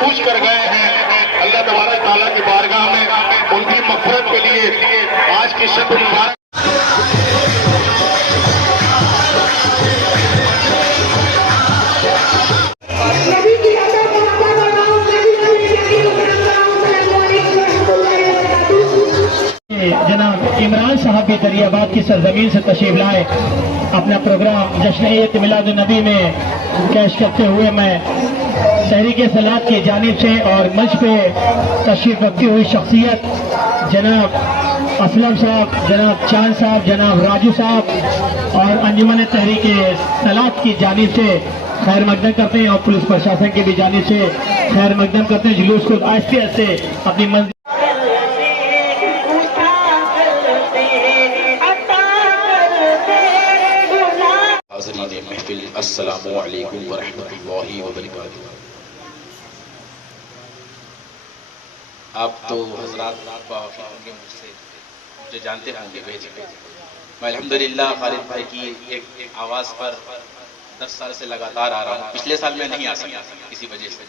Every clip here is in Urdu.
پوچھ کر گئے ہیں، اللہ تبارک تعالیٰ کی بارگاہ میں ان کی مغفرت کے لیے آج کی شب مبارک جناب عمران صاحب بھی دریا آباد کی سرزمین سے تشریف لائے، اپنا پروگرام جشن عید میلاد النبی میں پیش کرتے ہوئے میں تحریک صلات کی جانب سے اور منچ پہ تشریف رکھتی ہوئی شخصیت جناب اسلم صاحب، جناب چاند صاحب، جناب راجو صاحب اور انجمن تحریک صلات کی جانب سے خیر مقدم کرتے ہیں اور پولیس پرشاسن کی بھی جانب سے خیر مقدم کرتے ہیں۔ جلوس کو آہستہ آہستہ اپنی منزل حاضرین محفل، السلام علیکم ورحمۃ اللہ وبرکاتہ۔ آپ تو حضرات واقف ہوں گے مجھ سے، مجھے جانتے ہوں گے میں الحمدللہ خالد بھائی کی ایک آواز پر 10 سال سے لگاتار آ رہا ہوں۔ پچھلے سال میں نہیں آ سکا کسی وجہ سے۔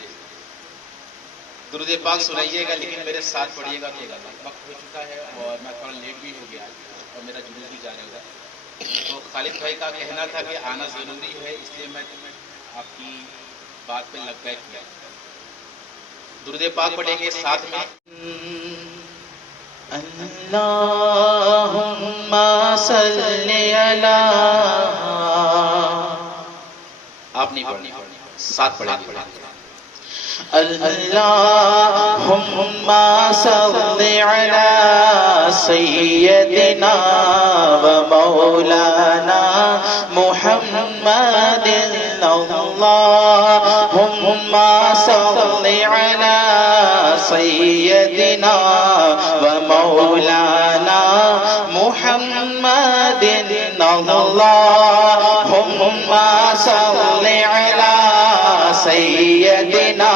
درود پاک سنائیے گا لیکن میرے ساتھ پڑھیے گا تو وقت ہو چکا ہے اور میں تھوڑا لیٹ بھی ہو گیا اور میرا جلوس بھی جانے گا۔ تو خالد بھائی کا کہنا تھا کہ آنا ضروری ہے، اس لیے میں آپ کی بات پہ لگ بیک کیا۔ درود پاک پڑھیں گے ساتھ میں۔ اللہم صلی علی، آپ نہیں پڑھنی، ساتھ پڑھیں گے۔ اللہم صلی علی سیدنا و مولانا محمد، اللہم صلی علی سیدنا و مولانا محمد، اللہم صلی علی سیدنا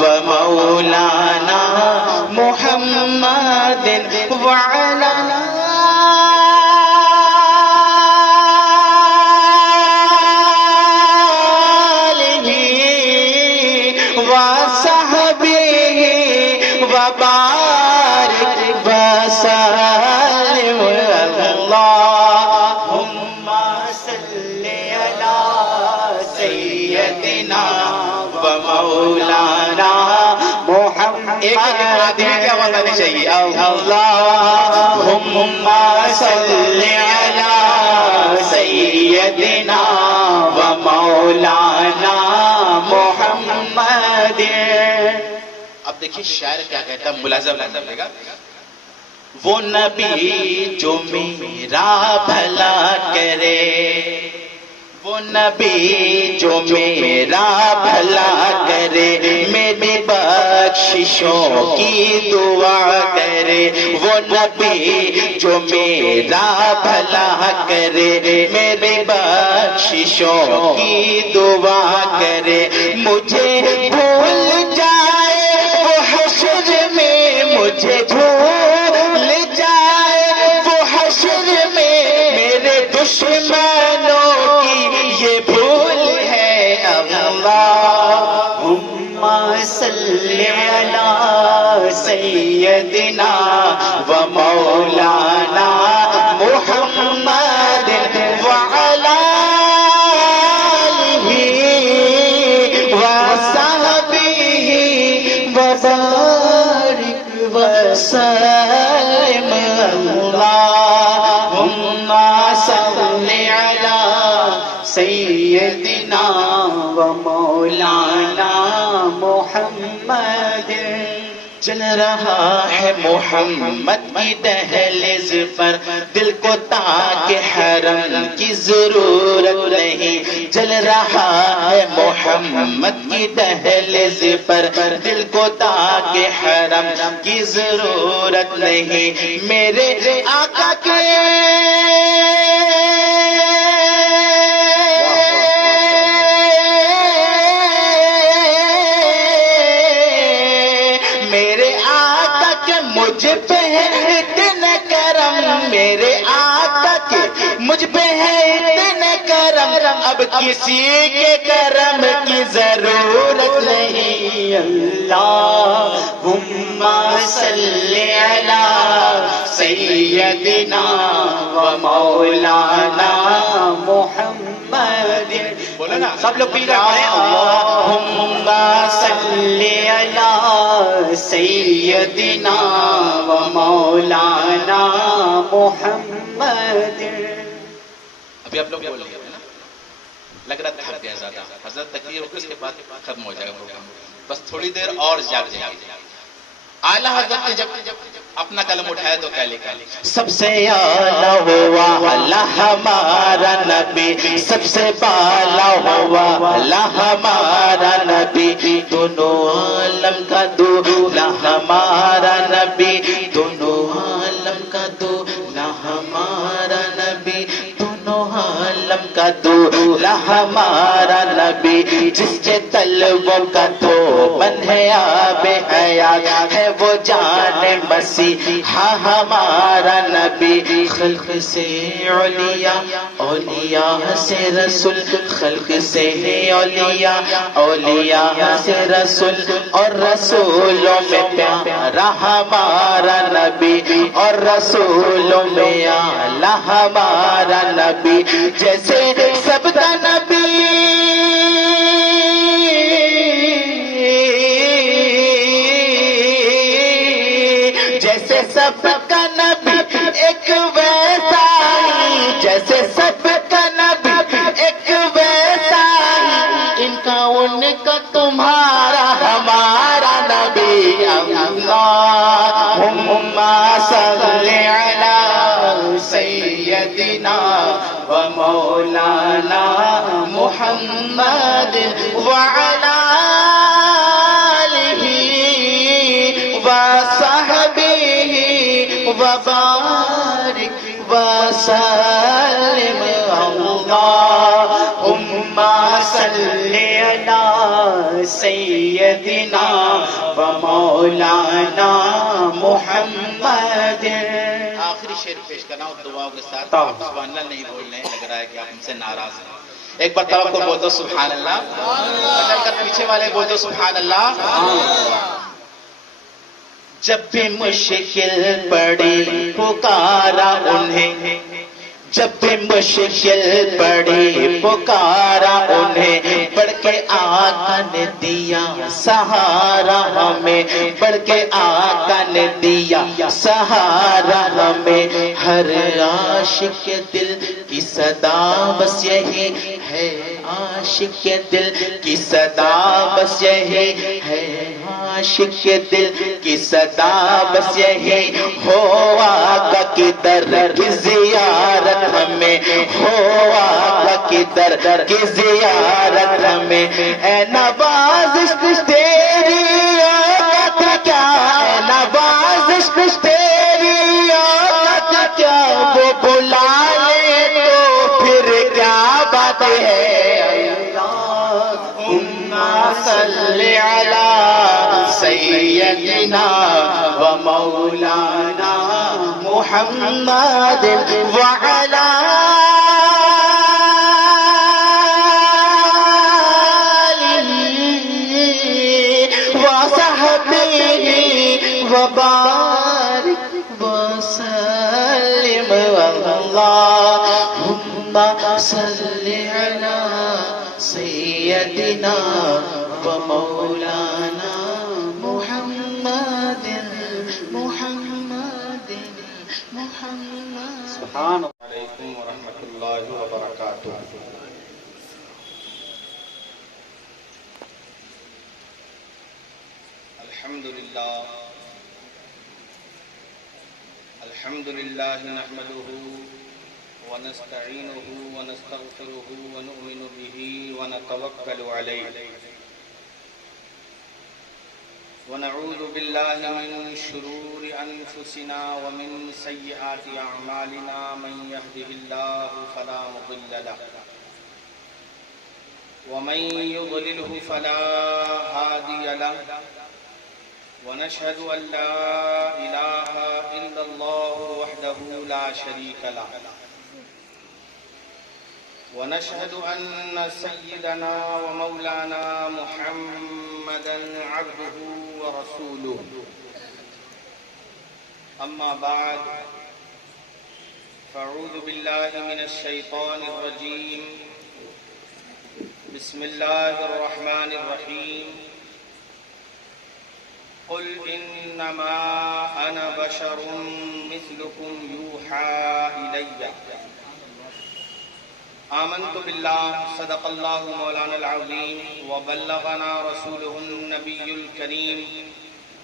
و مولانا محمد وعلی آلہ وصحبہ وبارک وسلم، اللہم صلی علی سیدنا و مولانا محمد۔ ایک آدمی کی آواز آنی چاہیے۔ اللہم صلی علی سیدنا و مولانا محمد۔ اب دیکھیے شاعر کیا کہتا ہے، ملاحظہ لے گا۔ وہ نبی جو میرا بھلا کرے، وہ نبی جو میرا بھلا کرے، میری بخششوں کی دعا کرے، وہ نبی جو میرا بھلا کرے، میری بخششوں کی دعا کرے، مجھے بھول جائے وہ حشر میں، مجھے بھول جائے وہ حشر میں، میرے دشمنوں یہ بھول ہے، اللہم صلی علی سیدنا و مولانا محمد وعلی آلہ وصحبہ وبارک وسلم، اللہم صلی علی سیدنا و مولانا محمد۔ چل رہا ہے محمد کی دہلیز پر، دل کو تاک حرم کی ضرورت نہیں، جل رہا ہے محمد کی دہلیز پر، دل کو تاک حرم کی ضرورت نہیں، میرے آقا کے مجھ پہ ہے اتنا کرم، میرے آقا کے مجھ پہ ہے اتنا کرم، اب کسی کے کرم کی ضرورت نہیں، اللہم صلی علی سیدنا و مولانا محمد. بولو نا سب لوگ مل کر پڑھیں اللہم صلی علی سیدنا و مولانا محمد. ابھی آپ لوگ بول رہے ہیں نا، لگ رہا تھک گیا زیادہ. حضرت تقریر ہوگی اس کے بعد ختم ہو جائے گا پروگرام. بس تھوڑی دیر اور جاگ جائے. اعلیٰ حضرت نے جب اپنا قلم اٹھایا تو کیا لکھا؟ سب سے اعلیٰ ہوا اللہ ہمارا نبی، سب سے بالا ہوا اللہ ہمارا نبی، دونوں عالم کا دولا ہمارا نبی، دونوں عالم کا دولا ہمارا نبی، دونوں عالم کا دولا ہمارا نبی، جس کے طلبوں کا تو من ہے آب حیات ہے وہ جان مسیح ہاں ہمارا نبی. خلق سے اولیاء، اولیاء سے رسول، خلق سے اولیاء، اولیاء سے رسول، اور رسولوں میں پیارا ہمارا نبی، اور رسولوں میں اعلیٰ ہمارا نبی. جیسے سب کا نبی سب کا نبی ایک ویسا ہی، جیسے سب کا نبی ایک ویسا ہی، ان کا ان کا تمہارا ہمارا نبی. اللہم صلی علی سیدنا و مولانا محمد وعلی آلہ وصحبہ وبارک وسلم. اللہم صلی علی سیدنا و مولانا محمد. آخری شعر پیش کرنا ہوں دعاؤں کے ساتھ. سبحان اللہ نہیں بول رہے ہیں، لگ رہا ہے کہ آپ ہم سے ناراض ہیں. ایک بار کو بول دو سبحان اللہ، چل کر پیچھے والے بول دو سبحان اللہ. جب بھی مشکل پڑی پکارا انہیں، جب بھی مشکل پڑی پکارا انہیں، بڑھ کے آقا نے دیا سہارا ہمیں، بڑھ کے آقا نے دیا سہارا ہمیں. ہر عاشق کے دل کی صدا بس یہی ہے، عاشق کے دل کی صدا بس یہی ہے، عاشق کے دل کی صدا بس یہی ہو. آقا کی در کی زیارت ہمیں، ہو آقا کی در کی زیارت ہمیں. اے نوازش تیری آقا کیا، اے نوازش تیری آقا کیا، وہ بلا لے تو پھر کیا بات ہے. اللہم صلی علی سیدنا و مولانا محمد وعلی آلہ وصحبہ وبارک وسلم. اللہم صلی علی سیدنا و مولانا محمد محمد محمد. سبحان علیکم ورحمۃ اللہ وبرکاتہ. الحمد للہ نحمده ونستعینه ونستغفره ونؤمن به ونتوکل علیہ ونعوذ باللہ من شرور انفسنا ومن سیئات اعمالنا من يهده الله فلا مضل له ومن يضلله فلا هادي له ونشهد أن لا إله إلا الله وحده لا شريك له ونشهد أن سيدنا ومولانا محمدا عبده ورسوله أما بعد فأعوذ بالله من الشيطان الرجيم بسم الله الرحمن الرحيم قل إنما أنا بشر مثلكم يوحى إلي آمنت بالله صدق الله مولانا العظيم وبلغنا رسوله النبي الكريم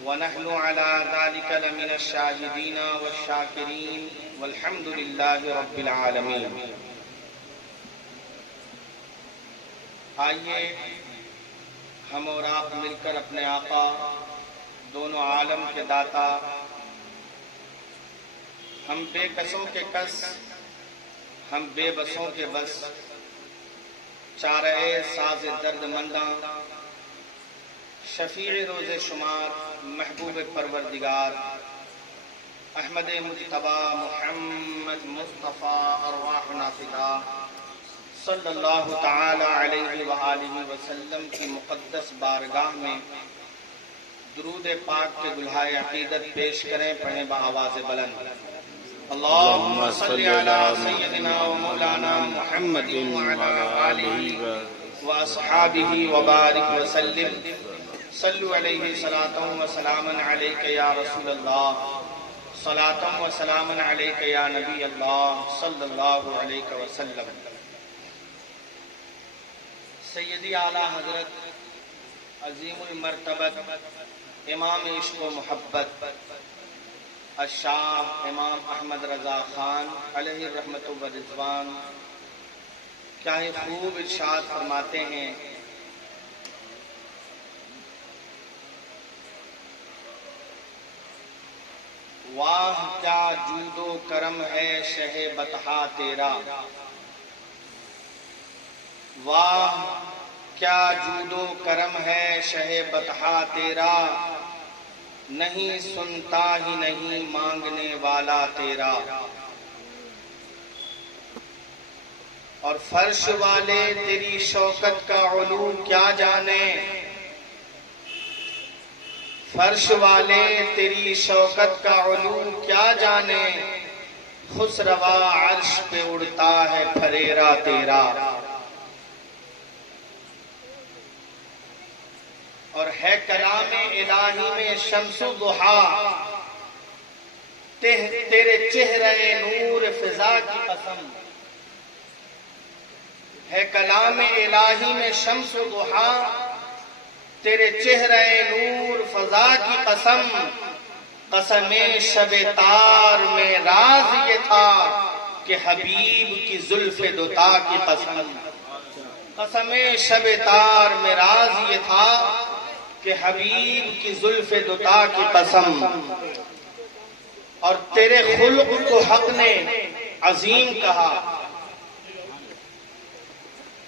ونحن على ذلك لمن الشاهدين والشاكرين والحمد لله رب العالمين. آئیے ہم اور آپ مل کر اپنے آقا دونوں عالم کے داتا ہم بے کسوں کے کس ہم بے بسوں کے بس چارے ساز درد منداں شفیع روز شمار محبوب پروردگار احمد مجتبی محمد مصطفیٰ ارواحنا فدا صلی اللہ تعالی علیہ وآلہ وسلم کی مقدس بارگاہ میں درود پاک کے گلہائے عقیدت پیش کریں. پڑھیں بآواز بلند. اللہم صلی علی سیدنا و مولانا محمد وعلی آلہ واصحابہ وبارک وسلم. صلو علیہ صلاۃ و سلام علیک یا رسول اللہ صلاۃ و سلام علیک یا نبی اللہ صلی اللہ علیہ وسلم. سیدی اعلیٰ حضرت عظیم المرتبت امام عشق و محبت الشاہ امام احمد رضا خان علیہ الرحمت و رضوان کیا ہی خوب ارشاد فرماتے ہیں. واہ کیا جود و کرم ہے شہ بطحا تیرا، واہ کیا جود و کرم ہے شہ بطحا تیرا، نہیں سنتا ہی نہیں مانگنے والا تیرا. اور فرش والے تیری شوکت کا علو کیا جانے، فرش والے تیری شوکت کا علو کیا جانے، خسروا عرش پہ اڑتا ہے پھریرا تیرا. اور ہے کلام الہی میں شمس و ضحا، تیرے چہرے نور فضا کی قسم. ہے کلام الہی میں شمس و ضحا، تیرے چہرے نور فضا کی قسم. قسم شب تار میں راز یہ تھا کہ حبیب کی زلف دوتا کی قسم. قسم شب تار میں راز یہ تھا کہ حبیب کی زلف دوتا کی قسم. اور تیرے خلق کو حق نے عظیم کہا.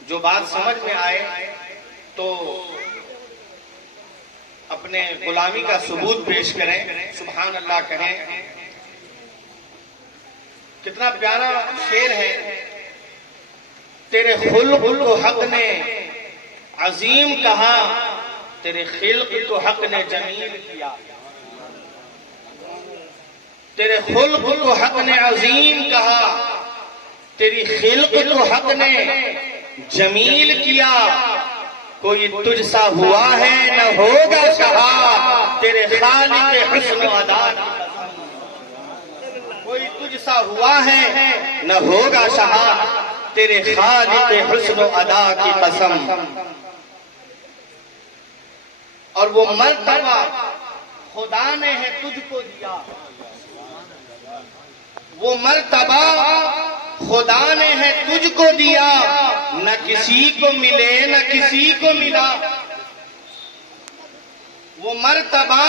جو بات سمجھ میں آئے تو اپنے غلامی کا ثبوت پیش کریں، سبحان اللہ کہیں. کتنا پیارا شعر ہے. تیرے خلق کو حق نے عظیم کہا، تیرے خلق کو حق نے جمیل کیا. تیرے خلق کو حق نے عظیم کہا، تیری خلق کو حق نے جمیل کیا. کوئی تجھ سا ہوا ہے نہ ہوگا شہا، تیرے خالق حسن و ادا کی قسم. کوئی تجھ سا ہوا ہے نہ ہوگا شہا، تیرے خالق حسن و ادا کی قسم. اور وہ مرتبہ خدا نے ہے تجھ کو دیا، وہ مرتبہ خدا نے ہے تجھ کو دیا، نہ کسی کو ملے نہ کسی کو ملا. وہ مرتبہ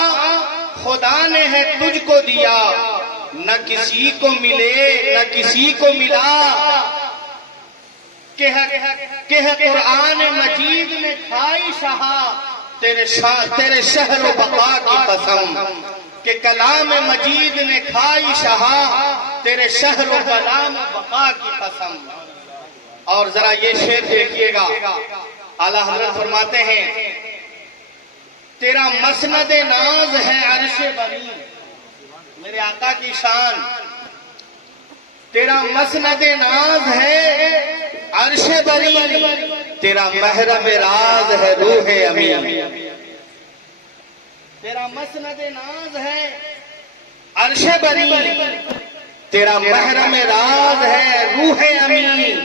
خدا نے ہے تجھ کو دیا، نہ کسی کو ملے نہ کسی کو ملا. کہ قرآن مجید میں کھائی شہا، تیرے شہر و بقا کی قسم. کہ کلام مجید نے کھائی شہا، تیرے شہر و کلام بقا کی قسم. اور ذرا یہ شعر دیکھیے گا، اعلیٰ حضرت فرماتے ہیں تیرا مسند ناز ہے عرش بری، میرے آقا کی شان، تیرا مسند ناز ہے عرش بری، تیرا محرم راز ہے روح امین، تیرا مسند ناز ہے عرش بری، تیرا محرم راز ہے روح امین،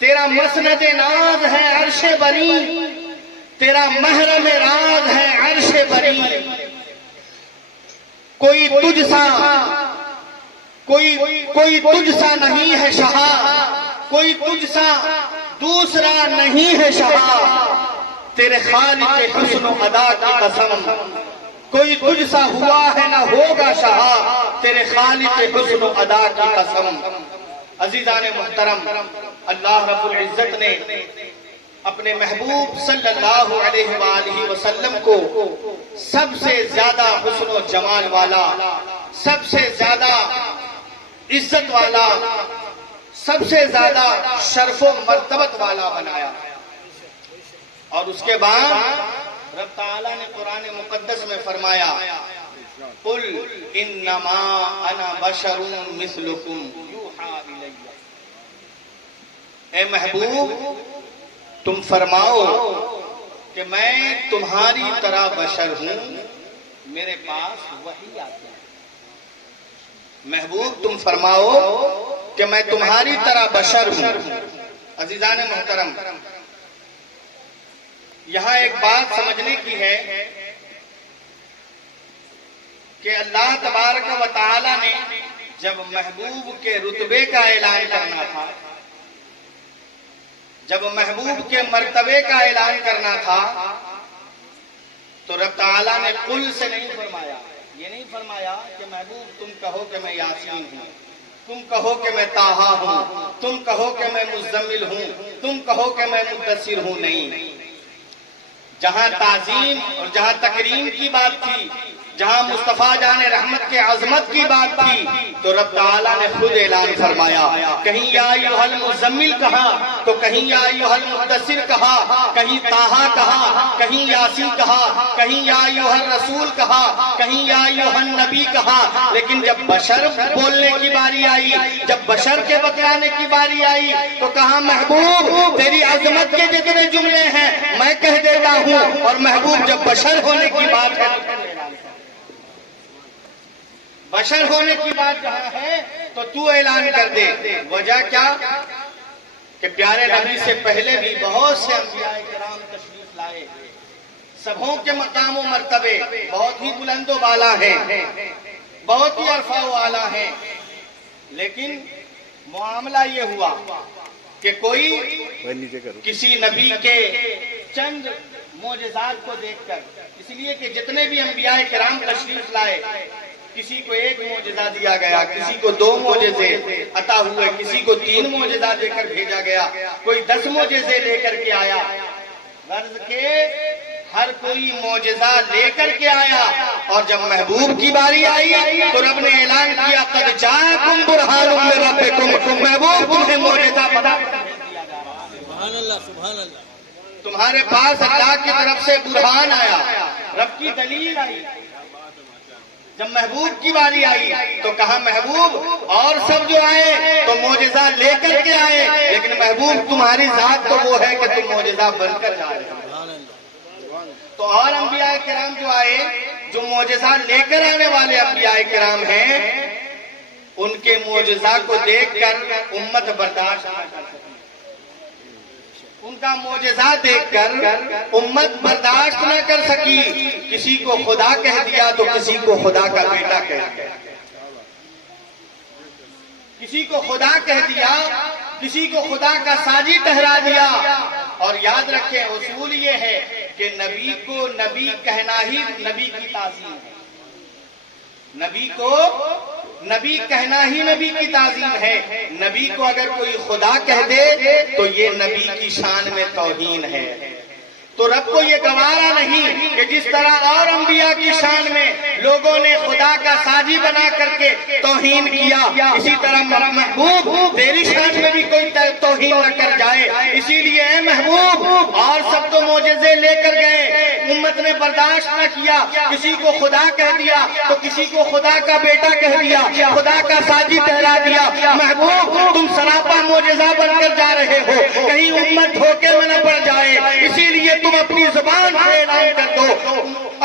تیرا مسند ناز ہے عرش بری، تیرا محرم راز ہے عرش بری، کوئی تجھ سا نہیں ہے شہا، کوئی تجھ سا دوسرا نہیں ہے شہا، تیرے خالق حسن و ادا کی قسم، کوئی تجھ سا ہوا ہے نہ ہوگا شہا، تیرے خالق حسن و ادا کی قسم۔ عزیزان محترم، اللہ رب العزت نے اپنے محبوب صلی اللہ علیہ وآلہ وسلم کو سب سے زیادہ حسن و جمال والا، سب سے زیادہ عزت والا، سب سے زیادہ شرف و مرتبت والا بنایا، اور اس کے بعد رب تعالیٰ نے قرآن مقدس میں فرمایا قل انما انا بشر مثلکم یوحی الی، اے محبوب تم فرماؤ کہ میں تمہاری طرح بشر ہوں، میرے پاس وحی آتی ہے۔ محبوب تم فرماؤ کہ میں تمہاری طرح بشر ہوں۔ عزیزان محترم، یہاں ایک بات سمجھنے کی ہے کہ اللہ تبارک و تعالی نے جب محبوب کے رتبے کا اعلان کرنا تھا، جب محبوب کے مرتبے کا اعلان کرنا تھا، تو رب تعالیٰ نے قل سے نہیں فرمایا، یہ نہیں فرمایا کہ محبوب تم کہو کہ میں یاسین ہوں، تم کہو کہ میں طٰہٰ ہوں، تم کہو کہ میں مزمل ہوں، تم کہو کہ میں مدثر ہوں، نہیں۔ جہاں تعظیم اور جہاں تکریم کی بات تھی، جہاں مصطفیٰ جان رحمت کے عظمت کی بات تھی، تو رب تعالیٰ نے خود اعلان فرمایا، کہیں یا ایھا المزمل کہا تو کہیں یا ایھا المدثر کہا، کہیں طٰہٰ کہا، کہیں یاسین کہا، کہیں یا ایھا الرسول کہا، کہیں یا ایھا النبی کہا، لیکن جب بشر بولنے کی باری آئی، جب بشر کے بتلانے کی باری آئی، تو کہا محبوب تیری عظمت کے جتنے جملے ہیں میں کہہ دیتا ہوں، اور محبوب جب بشر ہونے کی بات ہے، بشر ہونے کی بات جہاں ہے تو تو اعلان کر دے۔ وجہ کیا کہ پیارے نبی سے پہلے بھی بہت سے انبیاء کرام تشریف لائے، سبوں کے مقام و مرتبے بہت ہی بلند و بالا ہیں، بہت ہی عرفہ و اعلیٰ ہیں، لیکن معاملہ یہ ہوا کہ کوئی کسی نبی کے چند معجزات کو دیکھ کر، اس لیے کہ جتنے بھی انبیاء کرام تشریف لائے، کسی کو ایک معجزہ دیا گیا، کسی کو 2 معجزے عطا ہوئے، کسی کو 3 معجزہ دے کر بھیجا گیا، کوئی 10 معجزے لے کر کے آیا، غرض کے ہر کوئی معجزہ لے کر کے آیا، اور جب محبوب کی باری آئی تو رب نے اعلان کیا قد جاءکم برہان من ربکم، محبوب تمہیں معجزہ بتا دیا گیا، سبحان اللہ سبحان اللہ، تمہارے پاس اللہ کی طرف سے برہان آیا، رب کی دلیل آئی۔ جب محبوب کی باری آئی تو کہا محبوب اور سب جو آئے تو معجزہ لے کر کے آئے، لیکن محبوب تمہاری ذات تو وہ ہے کہ تم معجزہ بن کر جا رہے ہو۔ تو اور انبیاء کرام جو آئے، جو معجزہ لے کر آنے والے انبیاء کرام ہیں، ان کے معجزہ کو دیکھ کر امت برداشت نہ کر سکی، ان کا معجزہ دیکھ کر امت برداشت نہ کر سکی، کسی کو خدا کہہ دیا تو کسی کو خدا کا بیٹا کہہ دیا، کسی کو خدا کہہ دیا، کسی کو خدا کا ساجی ٹھہرا دیا۔ اور یاد رکھیں اصول یہ ہے کہ نبی کو نبی کہنا ہی نبی کی تعظیم ہے، نبی کو نبی کہنا ہی نبی کی تعظیم ہے۔ نبی کو اگر کوئی خدا کہہ دے تو یہ نبی کی شان میں توہین ہے۔ تو تو رب کو یہ گوارا نہیں کہ جس طرح اور انبیاء کی شان میں لوگوں نے خدا کا ساجی بنا کر کے توہین کیا، اسی طرح محبوب تیری شان میں بھی کوئی توہین نہ کر جائے۔ اسی لیے اے محبوب، اور سب تو معجزے لے کر گئے، امت نے برداشت نہ کیا، کسی کو خدا کہہ دیا تو کسی کو خدا کا بیٹا کہہ دیا، خدا کا ساجی ٹھہرا دیا۔ محبوب تم سراپا معجزہ بن کر جا رہے ہو، کہیں امت دھوکے میں نہ پڑ جائے، اسی لیے تم اپنی زبان سے اعلان کر دو،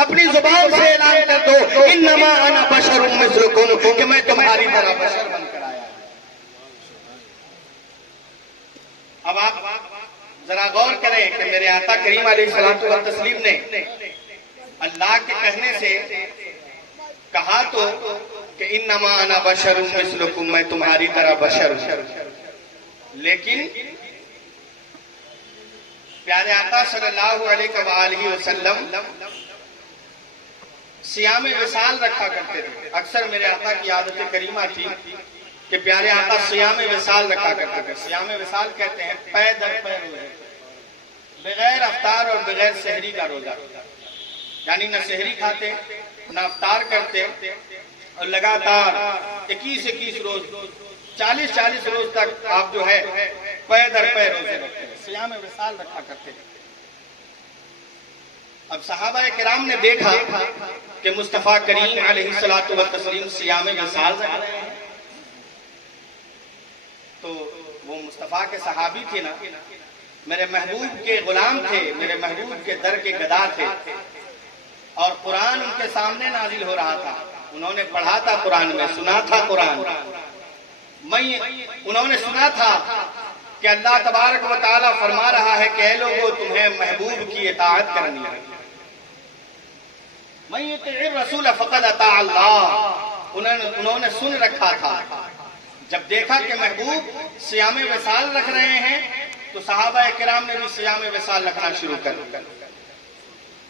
اپنی زبان سے اعلان کر دو، انما انا بشر مثلکم، کہ میں تمہاری طرح بشر بن کر آیا۔ اب آپ ذرا غور کریں کہ میرے آقا کریم علیہ الصلوۃ والتسلیم نے اللہ کے کہنے سے کہا تو کہ انما انا بشر مثلکم، میں تمہاری طرح بشر ہوں، لیکن پیارے آقا صلی اللہ علیہ وآلہ وسلم صیام وصال رکھا کرتے تھے۔ اکثر میرے آقا کی عادت کریمہ تھی کہ پیارے آقا صیام وصال رکھا کرتے تھے۔ صیام وصال کہتے ہیں پے در پے روزے، بغیر افطار اور بغیر سحری کا روزہ، یعنی نہ سحری کھاتے نہ افطار کرتے، اور لگاتار 21 روز 40 روز تک آپ جو ہے پے در پے روزے رکھتے ہیں، صیام وصال رکھا کرتے ہیں۔ اب صحابہ کرام نے دیکھا کہ مصطفیٰ کریم علیہ الصلوۃ والتسلیم صیام وصال رکھ رہے ہیں، تو وہ مصطفیٰ کے صحابی تھے نا، میرے محبوب کے غلام تھے، میرے محبوب کے در کے گدا تھے، اور قرآن ان کے سامنے نازل ہو رہا تھا، انہوں نے پڑھا تھا قرآن میں، سنا تھا قرآن، انہوں نے سنا تھا کہ اللہ تبارک و تعالیٰ فرما رہا ہے کہ اے لوگو تمہیں محبوب کی اطاعت کرنی ہے، من یطع الرسول فقد اطاع اللہ، انہوں نے سن رکھا تھا۔ جب دیکھا کہ محبوب صیام وصال رکھ رہے ہیں تو صحابہ کرام نے بھی صیام وصال رکھنا شروع کر دیا،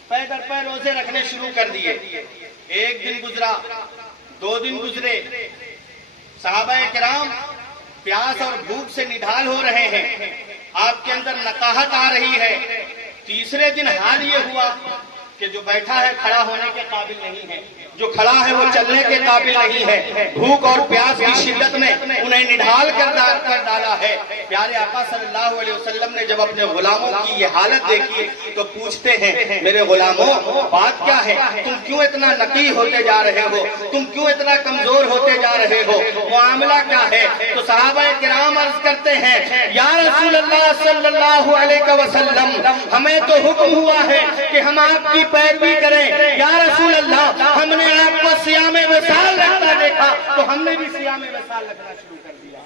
پے در پے روزے رکھنے شروع کر دیے۔ ایک دن گزرا، 2 دن گزرے، صحابہ کرام پیاس اور بھوک سے نڈھال ہو رہے ہیں، آپ کے اندر نقاہت آ رہی ہے۔ تیسرے دن حال یہ ہوا کہ جو بیٹھا ہے کھڑا ہونے کے قابل نہیں ہے، جو کھڑا ہے وہ چلنے کے قابل نہیں ہے، بھوک اور پیاس کی شدت نے انہیں نڈھال کر ڈالا ہے۔ پیارے آقا صلی اللہ علیہ وسلم نے جب اپنے غلاموں کی یہ حالت دیکھی تو پوچھتے ہیں میرے غلاموں بات کیا ہے، تم کیوں اتنا نقی ہوتے جا رہے ہو، تم کیوں اتنا کمزور ہوتے جا رہے ہو، معاملہ کیا ہے؟ تو صحابہ کرام عرض کرتے ہیں یا رسول اللہ صلی اللہ علیہ وسلم، ہمیں تو حکم ہوا ہے کہ ہم آپ کی پیروی کریں، یا رسول اللہ ہم نے آپ کو صیام وصال رکھتا دیکھا تو ہم نے بھی صیام وصال رکھنا شروع کر دیا۔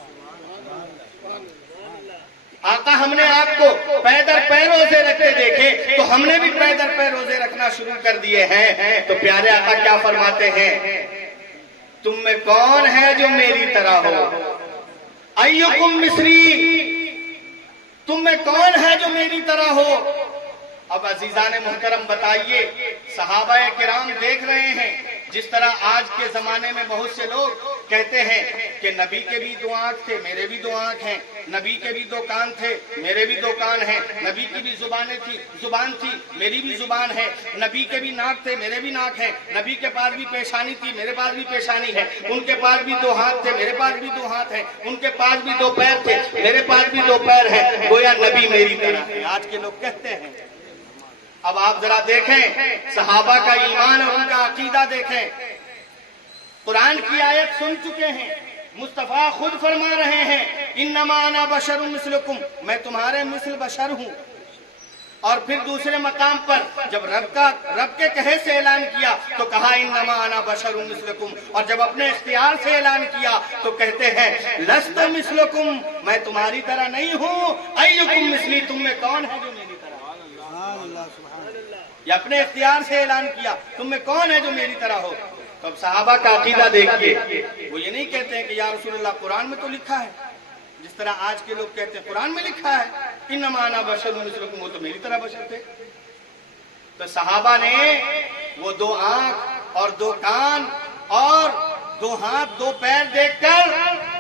آقا ہم نے آپ کو پے در پے روزے رکھتے دیکھے تو ہم نے بھی پے در پے روزے رکھنا شروع کر دیے ہیں۔ تو پیارے آقا کیا فرماتے ہیں، تم میں کون ہے جو میری طرح ہو، ایکم مثلی، تم میں کون ہے جو میری طرح ہو۔ اب عزیزان محترم بتائیے، صحابہ کرام دیکھ رہے ہیں جس طرح آج کے زمانے میں بہت سے لوگ کہتے ہیں کہ نبی کے بھی 2 آنکھ تھے میرے بھی 2 آنکھ ہیں، نبی کے بھی 2 کان تھے میرے بھی 2 کان ہیں، نبی کی بھی زبان تھی میری بھی زبان ہے، نبی کے بھی ناک تھے میرے بھی ناک ہیں، نبی کے پاس بھی پیشانی تھی میرے پاس بھی پیشانی ہے، ان کے پاس بھی 2 ہاتھ تھے میرے پاس بھی 2 ہاتھ ہیں، ان کے پاس بھی 2 پیر تھے میرے پاس بھی 2 پیر ہیں، گویا نبی میری طرح ہے، آج کے لوگ کہتے ہیں۔ اب آپ ذرا دیکھیں صحابہ کا ایمان اور ان کا عقیدہ دیکھیں، قرآن کی آیت سن چکے ہیں، مصطفیٰ خود فرما رہے ہیں انما انا بشر مثلکم، میں تمہارے مثل بشر ہوں، اور پھر دوسرے مقام پر جب رب کے کہے سے اعلان کیا تو کہا انما انا بشر مثلکم، اور جب اپنے اختیار سے اعلان کیا تو کہتے ہیں لست مثلکم، میں تمہاری طرح نہیں ہوں، ایکم مثلی، تم میں کون ہے جو میری طرح، یا اپنے اختیار سے اعلان کیا تم میں کون ہے جو میری طرح ہو۔ تو اب صحابہ کا عقیدہ دیکھیے، وہ یہ نہیں کہتے ہیں کہ یا رسول اللہ قرآن میں تو لکھا ہے، جس طرح آج کے لوگ کہتے ہیں قرآن میں لکھا ہے انما انا بشر مثلکم، وہ تو میری طرح بشر تھے۔ تو صحابہ نے وہ 2 آنکھ اور 2 کان اور 2 ہاتھ 2 پیر دیکھ کر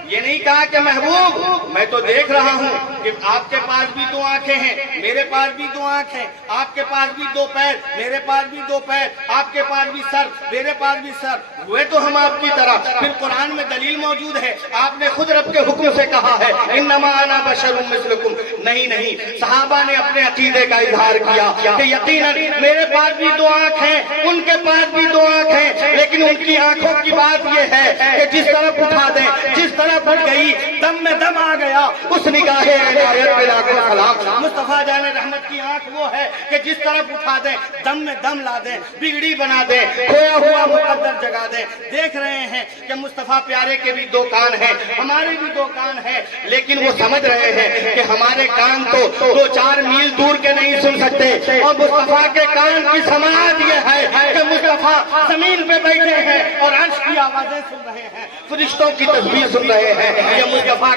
یہ نہیں کہا کہ محبوب میں تو دیکھ رہا ہوں کہ آپ کے پاس بھی دو آنکھیں ہیں، میرے پاس بھی دو آنکھیں، آپ کے پاس بھی دو پیر، میرے پاس بھی دو پیر، آپ کے پاس بھی سر، میرے پاس بھی سر، ہوئے تو ہم آپ کی طرح۔ پھر قرآن میں دلیل موجود ہے، آپ نے خود رب کے حکم سے کہا ہے انما انا بشر مثلکم۔ نہیں، صحابہ نے اپنے عقیدے کا اظہار کیا کہ یقیناً میرے پاس بھی دو آنکھ ہیں، ان کے پاس بھی دو آنکھ ہیں، لیکن ان کی آنکھوں کی بات یہ ہے کہ جس طرف اٹھا دیں، جس طرف اٹھ گئی، دم میں دم آ گیا، اس نگاہ عنایت پہ لاکھوں سلام۔ مصطفیٰ جان رحمت کی آنکھ وہ ہے کہ جس طرف اٹھا دیں، دم میں دم لا دیں، بگڑی بنا دیں، کھویا ہوا مقدر جگا دیں۔ دیکھ رہے ہیں کہ مصطفیٰ پیارے کے بھی دو کان ہیں، ہمارے بھی دو کان ہیں، لیکن وہ سمجھ رہے ہیں کہ ہمارے کان تو 2-4 میل دور کے نہیں سن سکتے، اور مصطفیٰ کے کان کی سماعت یہ ہے کہ مصطفیٰ زمین پہ بیٹھے ہیں اور عرش کی آوازیں سن رہے ہیں، فرشتوں کی تسبیح سن رہے ہیں، یہ مصطفیٰ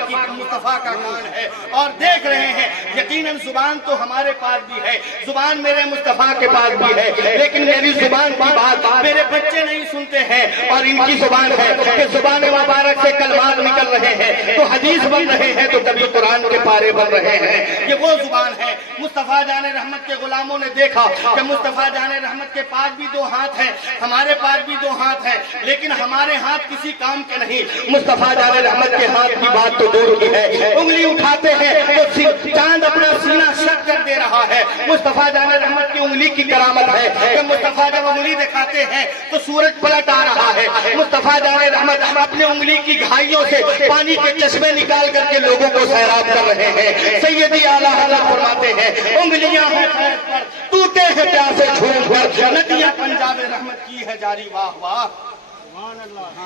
کا کان ہے، اور دیکھ رہے ہیں یقیناً زبان تو ہمارے پاس بھی ہے، زبان میرے مصطفیٰ کے پاس بھی ہے، لیکن میری زبان کی بات میرے بچے نہیں سنتے ہیں، اور ان کی زبان ہے کہ زبان مبارک سے کلمات نکل رہے ہیں تو حدیث بن رہے ہیں تو کبھی قرآن کے پارے بن رہے ہیں، یہ وہ زبان ہے۔ مصطفیٰ جان رحمت کے غلاموں نے دیکھا کہ مصطفیٰ جان رحمت کے پاس بھی دو ہاتھ ہیں، ہمارے پاس بھی دو ہاتھ ہیں، لیکن ہمارے ہاتھ کسی کام کے نہیں۔ مصطفیٰ جان رحمت کے ہاتھ کی بات تو دور کی ہے، انگلی اٹھاتے ہیں تو چاند اپنا سینہ شک کر دے رہا ہے۔ مصطفیٰ جان رحمت کی انگلی کی کرامت ہے کہ مصطفیٰ جب انگلی دکھاتے ہیں تو سورج پلٹ آ رہا ہے۔ مصطفیٰ جان رحمت اپنے انگلی کی گھائیوں سے پانی کے چشمے نکال کر کے لوگوں کو سیراب کر رہے ہیں۔ سیدی اعلیٰ حضرت فرماتے ہیں انگلیاں ہیں خیر پر، ٹوٹے ہیں پیاسے جھوم کر، ندیاں پنجاب رحمت کی ہے جاری، واہ واہ۔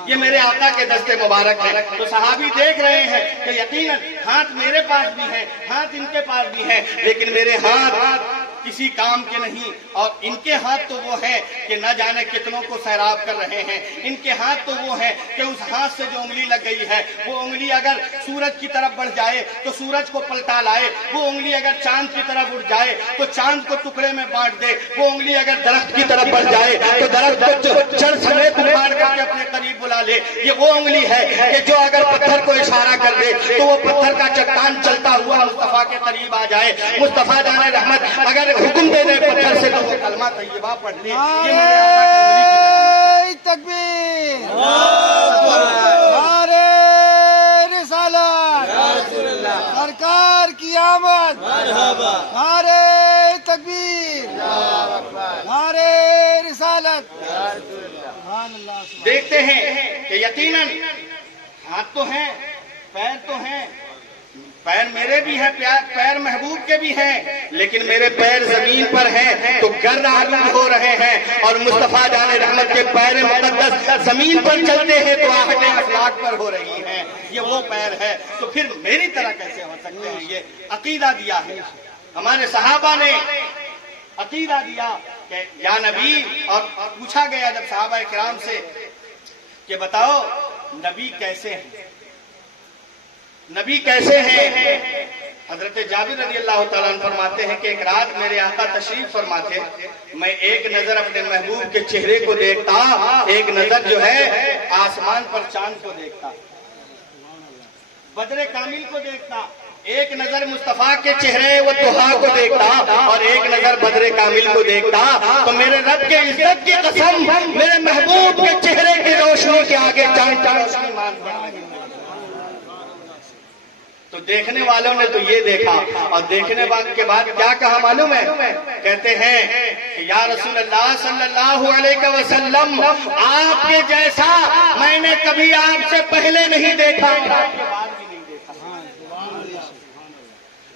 یہ میرے آقا کے دستے مبارک ہیں۔ تو صحابی دیکھ رہے ہیں کہ یقیناً ہاتھ میرے پاس بھی ہیں، ہاتھ ان کے پاس بھی ہیں، لیکن میرے ہاتھ کسی کام کے نہیں، اور ان کے ہاتھ تو وہ ہیں کہ نہ جانے کتنوں کو سیراب کر رہے ہیں۔ ان کے ہاتھ تو وہ ہیں کہ اس ہاتھ سے جو انگلی لگ گئی ہے وہ انگلی اگر سورج کی طرف بڑھ جائے تو سورج کو پلٹا لائے، وہ انگلی اگر چاند کی طرف اٹھ جائے تو چاند کو ٹکڑے میں بانٹ دے، وہ انگلی اگر درخت کی طرف بڑھ جائے تو درخت کو جڑ سمیت اکھاڑ کر کے اپنے قریب بلا لے۔ یہ وہ انگلی ہے کہ جو اگر پتھر کو اشارہ کر دے تو وہ پتھر کا چٹان چلتا ہوا مصطفیٰ کے قریب آ جائے۔ مصطفیٰ جان رحمت اگر حکم دے دے پتھر سے تو وہ کلمہ طیبہ پڑھ لے۔ تکبیر، نعرہ رسالت، سرکار کی آمد، نعرہ تکبیر، نعرہ رسالت۔ دیکھتے ہیں کہ یقیناً ہاتھ تو ہیں، پیر تو ہیں، پیر میرے بھی ہیں، پیر محبوب کے بھی ہیں، لیکن میرے پیر زمین پر ہیں تو گر آلود ہو رہے ہیں، اور مصطفیٰ جان رحمت کے پیر مقدس زمین پر چلتے ہیں تو آہتیں افلاک پر ہو رہی ہیں۔ یہ وہ پیر ہے، تو پھر میری طرح کیسے ہو سکتے ہیں؟ یہ عقیدہ دیا ہے ہمارے صحابہ نے، عقیدہ دیا کہ یا نبی، اور پوچھا گیا جب صحابہ کرام سے کہ بتاؤ نبی کیسے ہیں، نبی کیسے ہیں؟ حضرت جابر رضی اللہ تعالیٰ عنہ فرماتے ہیں کہ ایک رات میرے آقا تشریف فرما تھے، میں ایک نظر اپنے محبوب کے چہرے کو دیکھتا، ایک نظر جو ہے آسمان پر چاند کو دیکھتا، بدر کامل کو دیکھتا، ایک نظر مصطفیٰ کے چہرے و دہا کو دیکھتا، اور ایک نظر بدر کامل کو دیکھتا، تو میرے رب کے عزت کی قسم میرے محبوب کے چہرے کی روشنی کے آگے چاند کی روشنی مان پڑا۔ تو دیکھنے والوں نے تو یہ دیکھا، اور دیکھنے کے بعد کیا کہا معلوم ہے؟ کہتے ہیں کہ یا رسول اللہ صلی اللہ علیہ وسلم، آپ کے جیسا میں نے کبھی آپ سے پہلے نہیں دیکھا،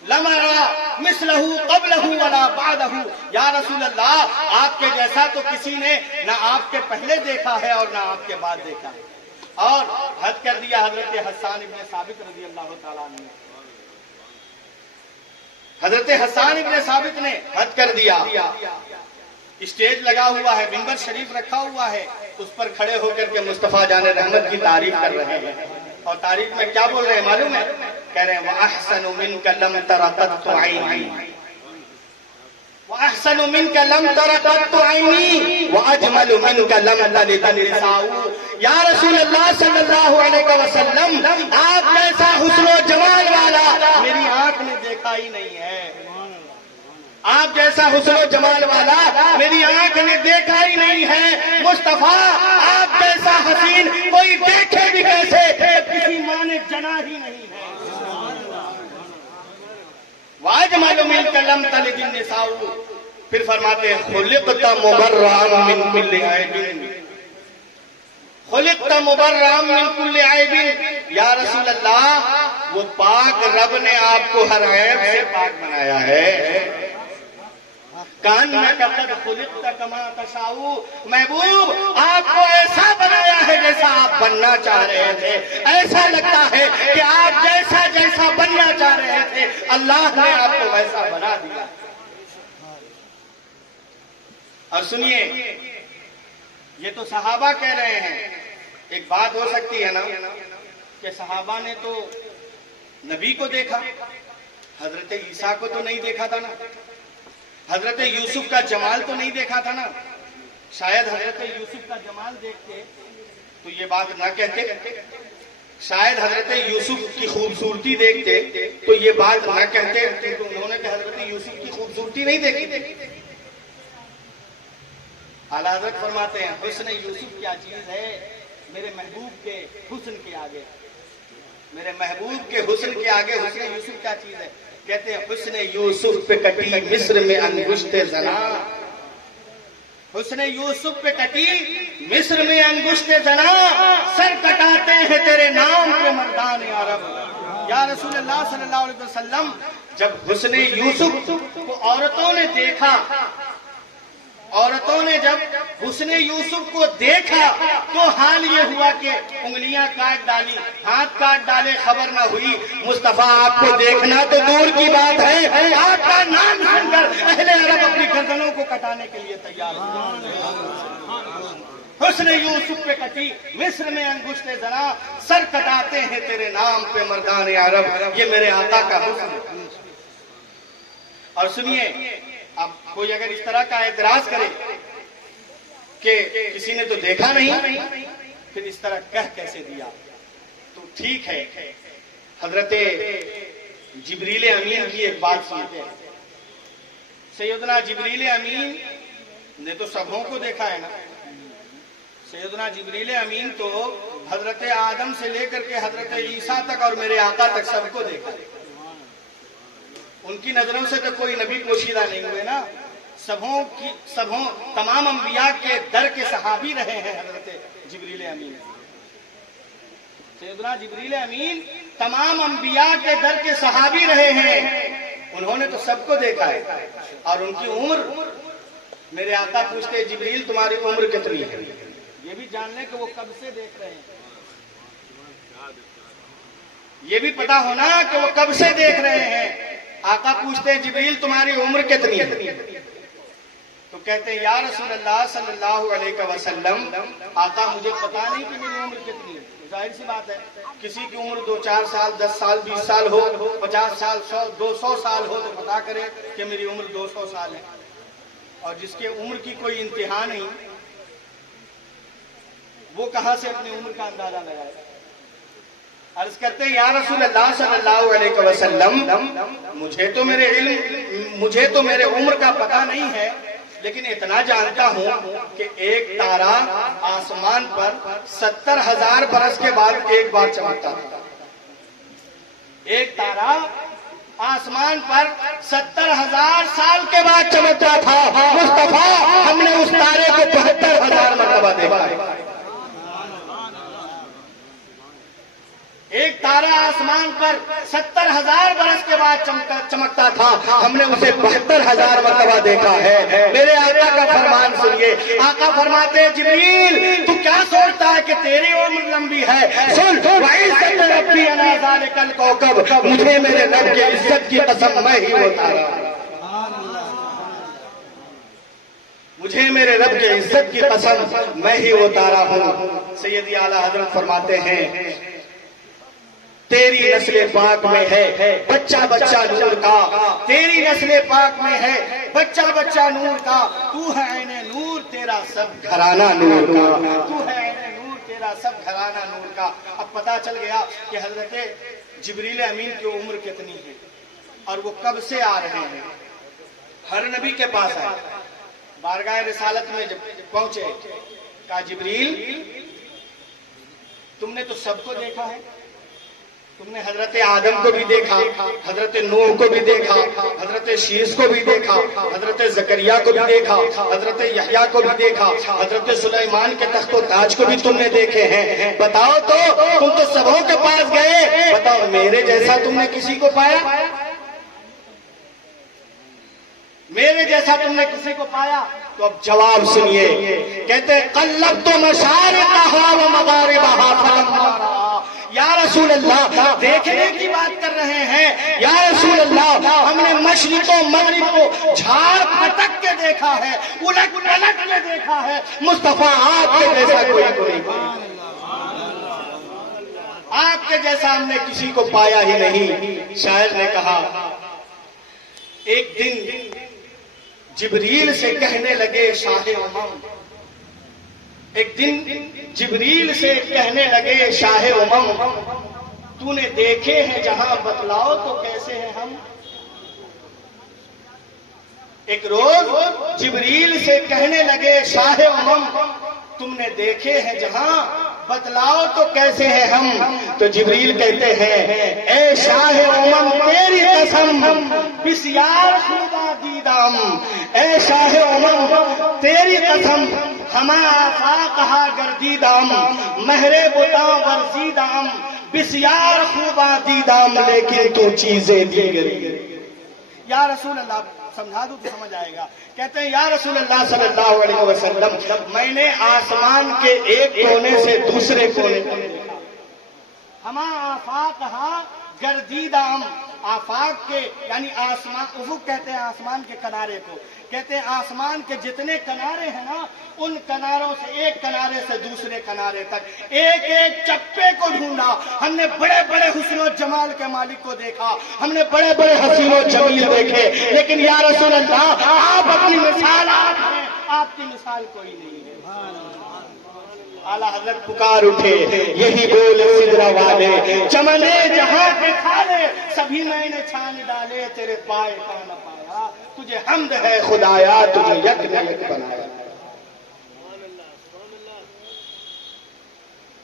لم ارى مثله قبله ولا بعده۔ یا رسول اللہ، آپ کے جیسا تو کسی نے نہ آپ کے پہلے دیکھا ہے اور نہ آپ کے بعد دیکھا ہے۔ اور حد کر دیا حضرت حسان ابن ثابت رضی اللہ تعالیٰ عنہ نے، حضرت حسان ابن ثابت نے حد کر دیا۔ اسٹیج لگا ہوا ہے، منبر شریف رکھا ہوا ہے، اس پر کھڑے ہو کر کے مصطفیٰ جان رحمت کی تعریف کر رہے ہیں، اور تعریف میں کیا بول رہے ہیں معلوم ہے؟ کہہ رہے ہیں وَأَحْسَنُ مِنْكَ لَمْ تَرَ قَطُّ عَيْنِي، وَأَحْسَنُ مِنْكَ لَمْ تَرَ قَطُّ عَيْنِي، وَأَجْمَلُ مِنْكَ لَمْ تَلِدْ النِّسَاءُ۔ یا رسول اللہ صلی اللہ علیہ وسلم آپ جیسا حسن و جمال والا میری آنکھ نے دیکھا ہی نہیں ہے. آپ جیسا حسن و جمال والا میری آنکھ نے دیکھا ہی نہیں ہے. مصطفیٰ آپ جیسا حسین کوئی دیکھے بھی کیسے, کسی ماں نے جنا ہی نہیں ہے. واجمل من کلم تلد النساء. پھر فرماتے ہیں خلقت مبرئا من کل عیب, خلقت مبرئا من کل عیب. یا رسول اللہ وہ پاک رب نے آپ کو ہر عیب سے پاک بنایا ہے. کانک قد خلقت کما تشاء. محبوب آپ کو ایسا بنایا ہے جیسا آپ بننا چاہ رہے تھے. ایسا لگتا ہے کہ آپ جیسا بننا چاہ رہے تھے اللہ نے آپ کو ویسا بنا دیا. اور سنیے, یہ تو صحابہ کہہ رہے ہیں. ایک بات ہو سکتی ہے نا کہ صحابہ نے تو نبی کو دیکھا, حضرت عیسیٰ کو تو نہیں دیکھا تھا نا, حضرت یوسف کا جمال تو نہیں دیکھا تھا نا. شاید حضرت یوسف کا جمال دیکھتے تو یہ بات نہ کہتے, شاید حضرت یوسف کی خوبصورتی دیکھتے تو یہ بات نہ کہتے, کیونکہ انہوں نے کہ حضرت یوسف کی خوبصورتی نہیں دیکھی. اعلیٰ حضرت فرماتے ہیں حسن یوسف کیا چیز ہے میرے محبوب کے حسن کے آگے, میرے محبوب کے حسن کے آگے حسن یوسف کیا چیز ہے. کہتے ہیں حسن یوسف پہ کٹی مصر میں انگشت زنا. حسن یوسف پہ کٹی مصر میں انگشت زنا, سر کٹاتے ہیں تیرے نام کے مردان عرب. یا رسول اللہ صلی اللہ علیہ وسلم جب حسن یوسف کو عورتوں نے دیکھا, عورتوں نے جب حسن یوسف کو دیکھا تو حال یہ ہوا کہ انگلیاں کاٹ ڈالی, ہاتھ کاٹ ڈالے, خبر نہ ہوئی. مصطفیٰ آپ کو دیکھنا تو دور کی بات ہے, آپ کا نام سن کر اہل عرب اپنی گردنوں کو کٹانے کے لیے تیار ہوئے. حسن یوسف پہ کٹی مصر میں انگشت زنا, سر کٹاتے ہیں تیرے نام پہ مردان عرب. یہ میرے آقا کا حسن. اور سنیے, اب کوئی اگر اس طرح کا اعتراض کرے کہ کسی نے تو دیکھا نہیں, پھر اس طرح کہہ کیسے دیا, تو ٹھیک ہے. حضرت جبریل امین کی ایک بات سنتے ہیں. سیدنا جبریل امین نے تو سبوں کو دیکھا ہے نا. سیدنا جبریل امین تو حضرت آدم سے لے کر کے حضرت عیسیٰ تک اور میرے آقا تک سب کو دیکھا ہے. ان کی نظروں سے تو کوئی نبی پوشیدہ نہیں ہوئے نا. سبوں تمام انبیاء کے در کے صحابی رہے ہیں حضرت جبریل امین. سیدنا جبریل امین تمام انبیاء کے در کے صحابی رہے ہیں. انہوں نے تو سب کو دیکھا ہے. اور ان کی عمر, میرے آقا پوچھتے جبریل تمہاری عمر کتنی ہے, یہ بھی جاننے کہ وہ کب سے دیکھ رہے ہیں, یہ بھی پتا ہونا کہ وہ کب سے دیکھ رہے ہیں. آقا پوچھتے ہیں جبریل تمہاری عمر کتنی ہے, تو کہتے ہیں یا رسول اللہ صلی اللہ علیہ وسلم آقا مجھے پتا نہیں کہ میری عمر کتنی ہے. ظاہر سی بات ہے, کسی کی عمر 2-4 سال 10 سال 20 سال ہو, 50 سال 100-200 سال ہو تو پتا کرے کہ میری عمر 200 سال ہے. اور جس کے عمر کی کوئی انتہا نہیں وہ کہاں سے اپنی عمر کا اندازہ لگائے. عرض کرتے ہیں یا رسول اللہ صلی اللہ علیہ وسلم مجھے تو میرے عمر کا پتہ نہیں ہے, لیکن اتنا جانتا ہوں کہ ایک تارا آسمان پر 70,000 برس کے بعد ایک بار چمکتا تھا. ایک تارا آسمان پر 70,000 سال کے بعد چمکتا تھا. مصطفیٰ ہم نے اس تارے کو 72,000 مرتبہ دیکھا ہے. ایک تارا آسمان پر 70,000 برس کے بعد چمکتا تھا, ہم نے اسے 72,000 مرتبہ دیکھا ہے. میرے آقا کا فرمان سنیے. آقا فرماتے ہیں جبریل تو کیا سوچتا ہے کہ تیری عمر لمبی ہے, سن وَعِزَّتِ رَبِّي أَنَا ذَلِكَ الْكَوْكَبُ, مجھے میرے رب کے عزت کی قسم میں ہی وہ تارا, مجھے میرے رب کے عزت کی قسم میں ہی وہ تارا ہوں. سیدی اعلیٰ حضرت فرماتے ہیں تیری نسل پاک میں ہے بچہ بچہ نور کا, تیری نسل پاک میں ہے بچہ بچہ نور کا. تو ہے عین نور تیرا سب گھرانہ نور کا, تو ہے عین نور تیرا سلسلہ سب گھرانہ نور کا. اب پتہ چل گیا کہ حضرت جبریل امین کی عمر کتنی ہے اور وہ کب سے آ رہے ہیں. ہر نبی کے پاس آئے, بارگاہ رسالت میں جب پہنچے کہا جبریل تم نے تو سب کو دیکھا ہے, تم نے حضرت آدم کو بھی دیکھا, حضرت نوح کو بھی دیکھا, حضرت شیس کو بھی دیکھا, حضرت زکریہ کو بھی دیکھا, حضرت یحییٰ کو بھی دیکھا, حضرت سلیمان کے تخت و تاج کو بھی تم نے دیکھے ہیں. بتاؤ تو تم تو سبوں کے پاس گئے, بتاؤ میرے جیسا تم نے کسی کو پایا؟ میرے جیسا تم نے کسی کو پایا؟ تو اب جواب سنیے. کہتے قلبت مشارقها ومغاربها فلما رأى. یا رسول اللہ دیکھنے کی بات کر رہے ہیں, یا رسول اللہ ہم نے مشرق و مغرب کو جھاڑ پھٹک کے دیکھا ہے, الٹ پلٹ کے دیکھا ہے, مصطفیٰ آپ کے جیسا کوئی نہیں, آپ کے جیسا ہم نے کسی کو پایا ہی نہیں. شاعر نے کہا ایک دن جبریل سے کہنے لگے شاہ امم, ایک دن جبریل سے کہنے لگے شاہ امم تو نے دیکھے ہیں جہاں بتلاؤ تو کیسے ہیں ہم. ایک روز جبریل سے کہنے لگے شاہ امم تم نے دیکھے ہیں جہاں بتلاؤ تو کیسے ہیں ہم. تو جبریل کہتے ہیں اے شاہ امم تیری قسم بسیار خوبا دیدم, اے شاہ امم تیری قسم ہما آفاقہا گردیدم, مہر بتا ورزیدم, بسیار خوبا دیدم لیکن تو چیزیں دیگر. یا رسول اللہ سمجھا دوں تو سمجھ آئے گا. کہتے ہیں یا رسول اللہ صلی اللہ علیہ وسلم میں نے آسمان کے ایک کونے سے دوسرے کونے کو دیکھا. ہما آفاقہا گردیدم, آفاق کے یعنی آسمان, افق کہتے ہیں آسمان کے کنارے کو, کہتے ہیں آسمان کے جتنے کنارے ہیں نا ان کناروں سے ایک کنارے سے دوسرے کنارے تک ایک ایک چپے کو ڈھونڈا. ہم نے بڑے بڑے حسن و جمال کے مالک کو دیکھا, ہم نے بڑے بڑے حسین و جمیل دیکھے, لیکن یا رسول اللہ آپ اپنی مثال آپ ہیں, آپ کی مثال کوئی نہیں ہے. اعلیٰ حضرت پکار اٹھے یہی بول سدرا والے چمنے جہاں کے کھالے سبھی میں نے چھان ڈالے تیرے پائے کا نہ پایا, تجھے حمد ہے خدایا تجھے یک نے یک بنایا.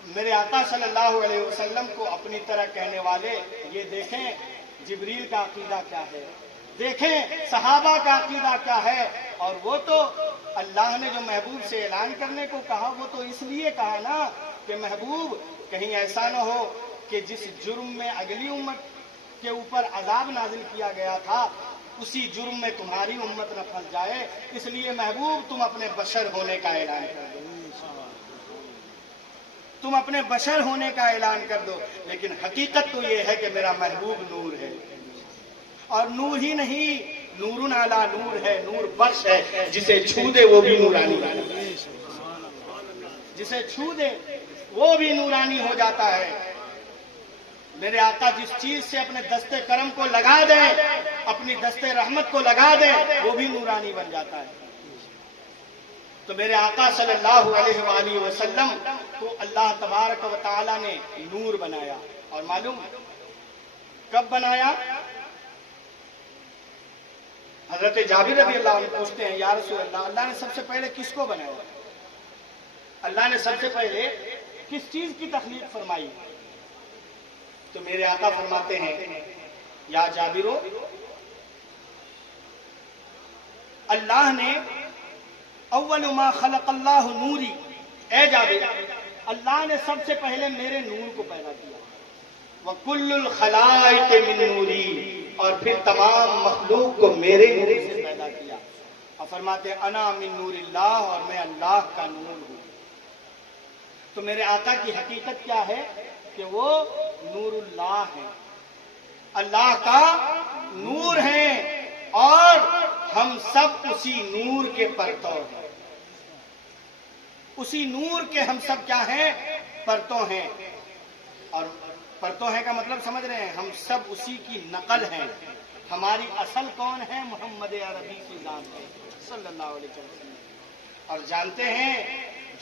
میرے آقا صلی اللہ علیہ وسلم کو اپنی طرح کہنے والے یہ دیکھیں جبریل کا عقیدہ کیا ہے, دیکھیں صحابہ کا عقیدہ کیا ہے. اور وہ تو اللہ نے جو محبوب سے اعلان کرنے کو کہا وہ تو اس لیے کہا نا کہ محبوب کہیں ایسا نہ ہو کہ جس جرم میں اگلی امت کے اوپر عذاب نازل کیا گیا تھا اسی جرم میں تمہاری امت نہ پھنس جائے, اس لیے محبوب تم اپنے بشر ہونے کا اعلان کر دو, تم اپنے بشر ہونے کا اعلان کر دو. لیکن حقیقت تو یہ ہے کہ میرا محبوب نور ہے, اور نور ہی نہیں نور علی نور ہے, نور بخش ہے, جسے چھو دے وہ بھی نورانی, جسے چھو دے وہ بھی نورانی ہو جاتا ہے. میرے آقا جس چیز سے اپنے دستے کرم کو لگا دیں, اپنی دستے رحمت کو لگا دیں, وہ بھی نورانی بن جاتا ہے. تو میرے آقا صلی اللہ علیہ وآلہ وسلم کو اللہ تبارک و تعالی نے نور بنایا. اور معلوم کب بنایا؟ حضرت جابر رضی اللہ عنہ پوچھتے ہیں یا رسول اللہ اللہ نے سب سے پہلے کس کو بنایا؟ اللہ نے سب سے پہلے کس چیز کی تخلیق فرمائی؟ تو میرے آقا فرماتے ہیں یا جابرو اللہ نے اول ما خلق اللہ نوری, اے جابر اللہ نے سب سے پہلے میرے نور کو پیدا کیا. وَكُلُّ الْخَلَائِقِ مِن نُورِي, اور پھر تمام مخلوق کو میرے نور سے پیدا کیا. اور فرماتے ہیں انا من نور اللہ, اور میں اللہ کا نور ہوں. تو میرے آقا کی حقیقت کیا ہے کہ وہ نور اللہ ہے, اللہ کا نور ہیں, اور ہم سب اسی نور کے پرتو ہیں, اسی نور کے ہم سب کیا ہیں؟ پرتو ہیں. اور پرتو ہے کا مطلب سمجھ رہے ہیں, ہم سب اسی کی نقل ہیں. ہماری اصل کون ہے؟ محمد عربی کی ذات ہے صلی اللہ علیہ وسلم. اور جانتے ہیں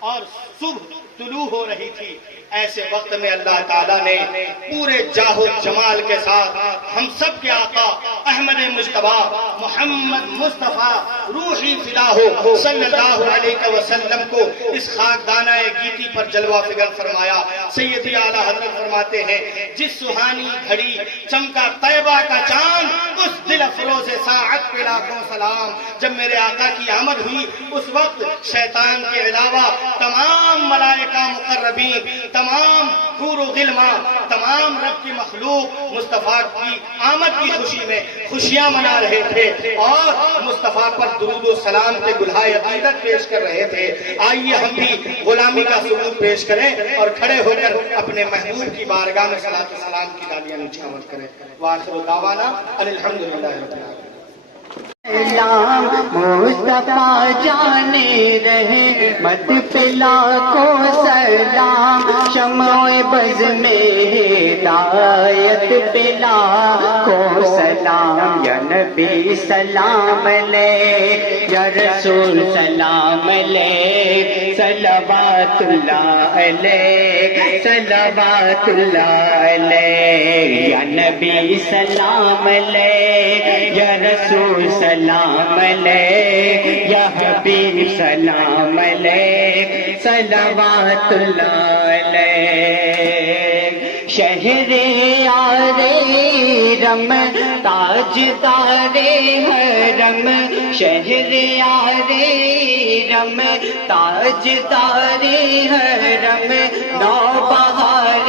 اور صبح طلوع ہو رہی تھی، ایسے وقت میں اللہ تعالیٰ نے پورے جاہ و جمال کے ساتھ ہم سب کے آقا احمد مجتبی محمد مصطفیٰ روحی فدا ہو صلی اللہ علیہ وسلم کو اس خاکدانہ گیتی پر جلوہ فگر فرمایا۔ سیدی اعلیٰ حضرت فرماتے ہیں جس سہانی گھڑی چمکا طیبہ کا چاند اس دل افروز ساعت پہ لاکھوں سلام۔ جب میرے آقا کی آمد ہوئی اس وقت شیطان کے علاوہ تمام ملائکہ مقربین، تمام حور و غلمان، تمام رب کی مخلوق مصطفیٰ کی آمد کی خوشی میں خوشیاں منا رہے تھے اور مصطفیٰ پر درود و سلام کے گلہائے عقیدت پیش کر رہے تھے۔ آئیے ہم بھی غلامی کا سرود پیش کریں اور کھڑے ہو کر اپنے محبوب کی بارگاہ میں صلاۃ و سلام کی تالیاں نچھاور کریں۔ وآخر دعوانا ان الحمدللہ رب العالمین۔ سلام مصطفیٰ جانے رہے مت پلا کو سلام، شمع بز میں ہدایت پلا کو سلام، یا نبی سلام لے، یا رسول سلام لے، صلوات اللہ علیہ، صلوات اللہ علیہ، یا نبی سلام لے، یا رسول سلام علیہ، یا حبیب سلام علیہ، صلوات اللہ علیہ۔ شہر یار رم تاج دار حرم، شہر یار رم تاج دار حرم، نوبہار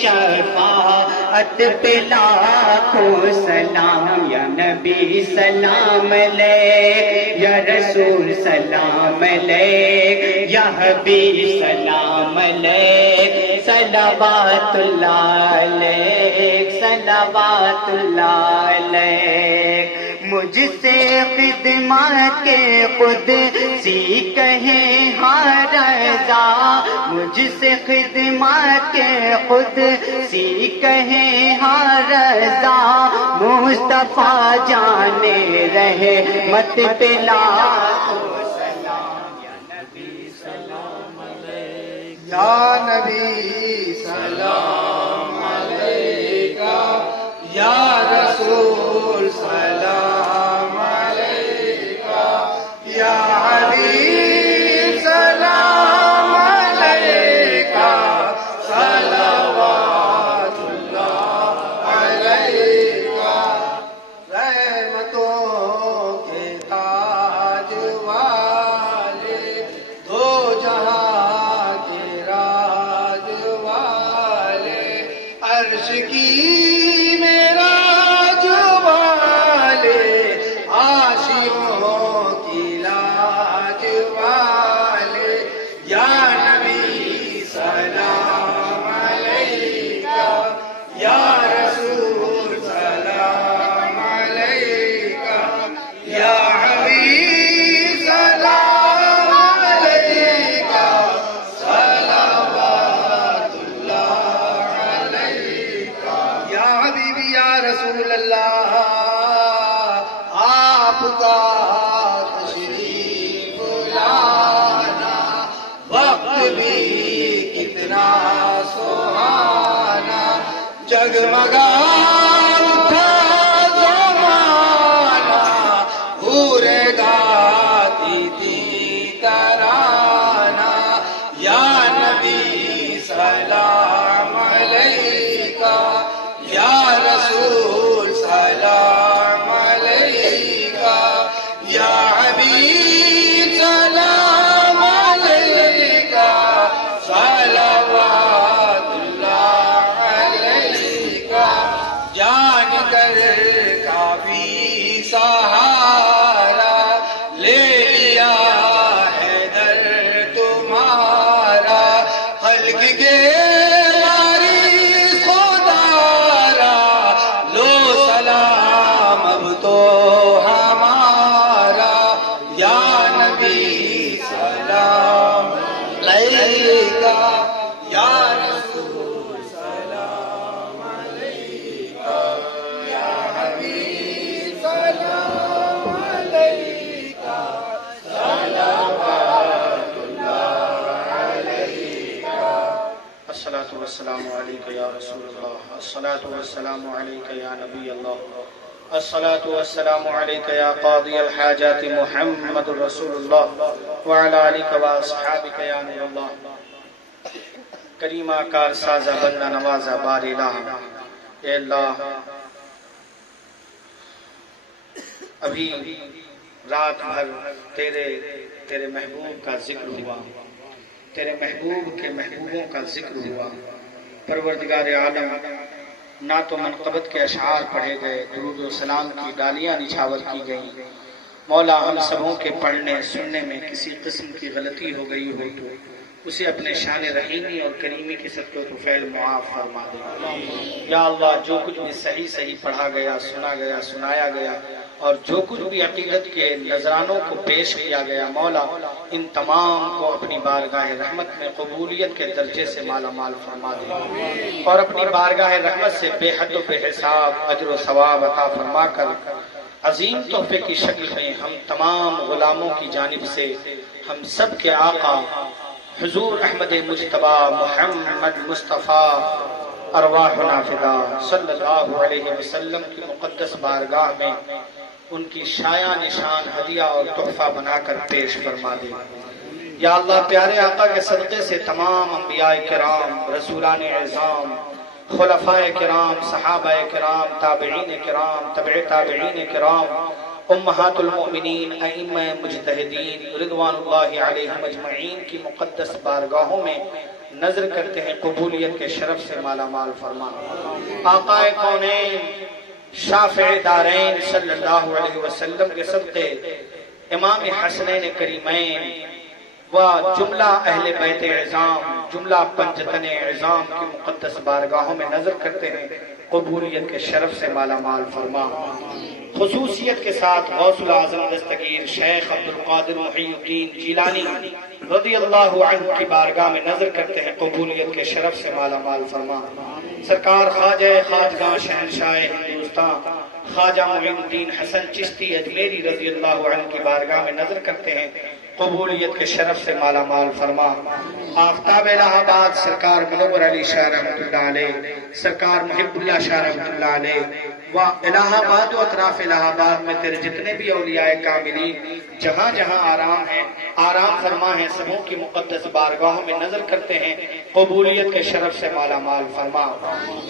شفاعت پہ لاکھوں سلام، یا نبی سلام لے، یا رسول سلام لے، یا حبیب سلام لے، صلوات اللہ علیہ، صلوات اللہ علیہ۔ مجھ سے خدمات کے خود سی کہیں ہاں رضا، مجھ سے خدمات کے خود سی کہیں ہاں رضا، مصطفیٰ جانے رہے مت پلا یا نبی سلام علیکہ، یا رسول سلام علیکہ، یا حبیب سلام علیکہ، صلوات اللہ علیکہ۔ رحمتوں کے تاج والے، دو جہاں کے راج والے، عرش کی معراج والے، عاشقوں کی لاج والے، یا نبی سلام علیکہ، یا رسول سلام علیکہ، یا حبیب سلام علیکہ، صلوات اللہ علیکہ۔ یا حبیبی یا رسول اللہ، آپ کا تشریف لانا وقت بھی کتنا سہانا، جگمگا اٹھا زمانہ، حور گاتی تھی ترانہ، یا نبی سلام علیکہ، یا رسول سلام علیکہ، یا حبیب سلام علیکہ، صلوات اللہ علیکہ۔ رسول اللہ، الصلاۃ والسلام علیک یا نبی اللہ، الصلاۃ والسلام علیک یا قاضی الحاجات محمد رسول اللہ وعلی آلک و اصحابک یا نور اللہ۔ کریمہ کار سازہ بندہ نوازہ بار الہ، اے اللہ ابھی رات بھر تیرے محبوب کا ذکر ہوا، تیرے محبوب کے محبوبوں کا ذکر ہوا۔ پروردگار عالم نعت و منقبت کے اشعار پڑھے گئے، درود و سلام کی ڈالیاں نچھاور کی گئیں۔ مولا ہم سبوں کے پڑھنے سننے میں کسی قسم کی غلطی ہو گئی ہو تو اسے اپنے شان رحیمی اور کریمی کی صدقہ طفیل معاف فرما دے۔ یا اللہ جو کچھ بھی صحیح صحیح پڑھا گیا، سنا گیا، سنایا گیا، اور جو کچھ بھی عقیدت کے نذرانوں کو پیش کیا گیا، مولا ان تمام کو اپنی بارگاہ رحمت میں قبولیت کے درجے سے مالا مال فرما دے، اور اپنی بارگاہ رحمت سے بے حد و بے حساب اجر و ثواب عطا فرما کر عظیم تحفے کی شکل میں ہم تمام غلاموں کی جانب سے ہم سب کے آقا حضور احمد مجتبی محمد مصطفیٰ ارواحنا فدا صلی اللہ علیہ وسلم کی مقدس بارگاہ میں ان کی شایع نشان ہدیہ اور تحفہ بنا کر پیش فرما دے۔ یا اللہ پیارے آقا کے صدقے سے تمام انبیاء کرام، رسولان اعظام، خلفاء کرام، صحابہ کرام، تابعین کرام، تبع تابعین کرام، امہات المؤمنین، ائمہ مجتہدین رضوان اللہ علیہم اجمعین کی مقدس بارگاہوں میں نظر کرتے ہیں، قبولیت کے شرف سے مالا مال فرما۔ آقا کونین شافع دارین صلی اللہ علیہ وسلم کے صدقے، امام حسنین کریمین و جملہ اہل بیت اعظام، جملہ پنجتن اعظام کی مقدس بارگاہوں میں نظر کرتے ہیں، قبولیت کے شرف سے مالا مال فرما۔ خصوصیت کے ساتھ غوث العظم دستگیر شیخ عبدالقادر محی الدین جیلانی رضی اللہ عنہ کی بارگاہ میں نظر کرتے ہیں، قبولیت کے شرف سے مالا مال فرما۔ سرکار خواجہ خواجگاں شہنشاہ ہندوستان خواجہ معین الدین حسن چشتی اجمیری رضی اللہ عنہ کی بارگاہ میں نظر کرتے ہیں، قبولیت کے شرف سے مالا مال فرما۔ آفتاب الہ آباد سرکار منور علی شاہ رحمۃ اللہ علیہ، سرکار محب اللہ شاہ رحمۃ اللہ علیہ و الہ آباد و اطراف الہ آباد میں تیرے جتنے بھی اولیاء کاملین جہاں جہاں آرام ہیں، آرام فرما ہیں، سبوں کی مقدس بارگاہوں میں نظر کرتے ہیں، قبولیت کے شرف سے مالا مال فرما۔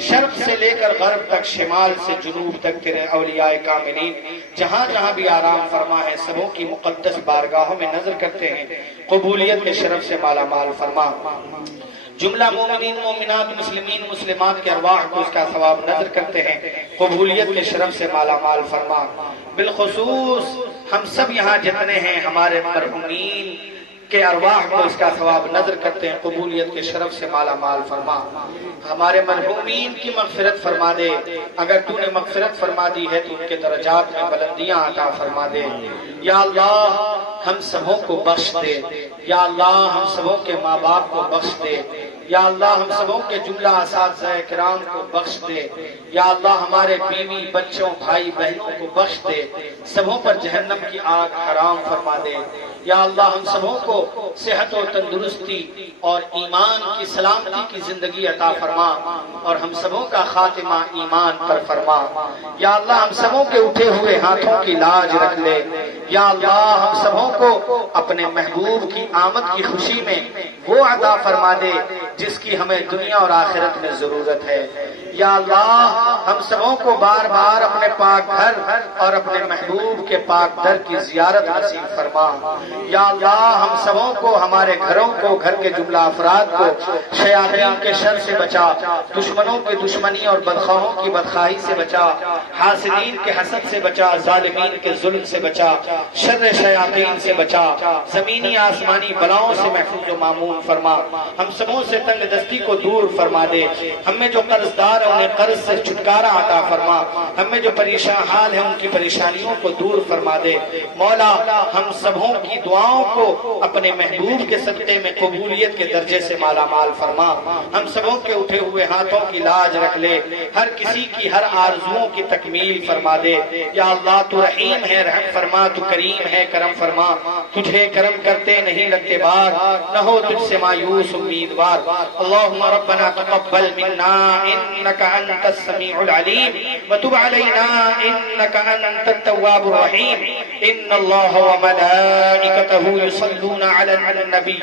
شرق سے لے کر غرب تک، شمال سے جنوب تک تیرے اولیاء کاملین جہاں جہاں بھی آرام فرما ہے، سبوں کی مقدس بارگاہوں میں نظر کرتے ہیں، قبولیت کے شرف سے مالا مال فرما۔ جملہ مومنین مومنات مسلمین مسلمات کے ارواح کو اس کا ثواب نظر کرتے ہیں، قبولیت کے شرف سے مالا مال فرما۔ بالخصوص ہم سب یہاں جتنے ہیں ہمارے مرحومین کے ارواح کو اس کا ثواب نظر کرتے ہیں، قبولیت کے شرف سے مالا مال فرما۔ ہمارے مرحومین کی مغفرت فرما دے، اگر تو نے مغفرت فرما دی ہے تو ان کے درجات میں بلندیاں عطا فرما دے۔ یا اللہ ہم سبوں کو بخش دے، یا اللہ ہم سبوں کے ماں باپ کو بخش دے، یا اللہ ہم سبوں کے جملہ اساتذہ کرام کو بخش دے، یا اللہ ہمارے بیوی بچوں بھائی بہنوں کو بخش دے، سبوں پر جہنم کی آگ حرام فرما دے۔ یا اللہ ہم سبوں کو صحت و تندرستی اور ایمان کی سلامتی کی زندگی عطا فرما، اور ہم سبوں کا خاتمہ ایمان پر فرما۔ یا اللہ ہم سبوں کے اٹھے ہوئے ہاتھوں کی لاج رکھ لے۔ یا اللہ ہم سبوں کو اپنے محبوب کی آمد کی خوشی میں وہ عطا فرما دے جس کی ہمیں دنیا اور آخرت میں ضرورت ہے۔ یا اللہ ہم سبوں کو بار بار اپنے پاک گھر اور اپنے محبوب کے پاک در کی زیارت نصیب فرما۔ یا اللہ ہم سبوں کو، ہمارے گھروں کو، گھر کے جملہ افراد کو شیاطین کے شر سے بچا، دشمنوں کی دشمنی اور بدخواہوں کی بدخواہی سے بچا، حاسدین کے حسد سے بچا، ظالمین کے ظلم سے بچا، شر شیاطین سے بچا، زمینی آسمانی بلاؤں سے محفوظ و مامون فرما۔ ہم سبوں سے تنگ دستی کو دور فرما دے، ہم میں جو قرض دار ہیں انہیں قرض سے چھٹکارا عطا فرما، ہم میں جو پریشان حال ہیں ان کی پریشانیوں کو دور فرما دے۔ مولا ہم سبوں کی دعاؤں کو اپنے محبوب کے صدقے میں قبولیت کے درجے سے مالا مال فرما۔ ہم سبوں کے اٹھے ہوئے ہاتھوں کی لاج رکھ لے، ہر کسی کی ہر آرزوؤں کی تکمیل فرما دے۔ یا اللہ تو رحیم ہے، رحم فرما، تو تو کریم ہے کرم فرما، تجھے کرم کرتے نہیں لگتے بار، نہ ہو تجھ سے مایوس امیدوار۔ اللہم ربنا تقبل منا انکا انت السمیع العلیم وتب علینا انکا انت التواب الرحیم۔ ان اللہ وملائکتہ یصلون علی النبی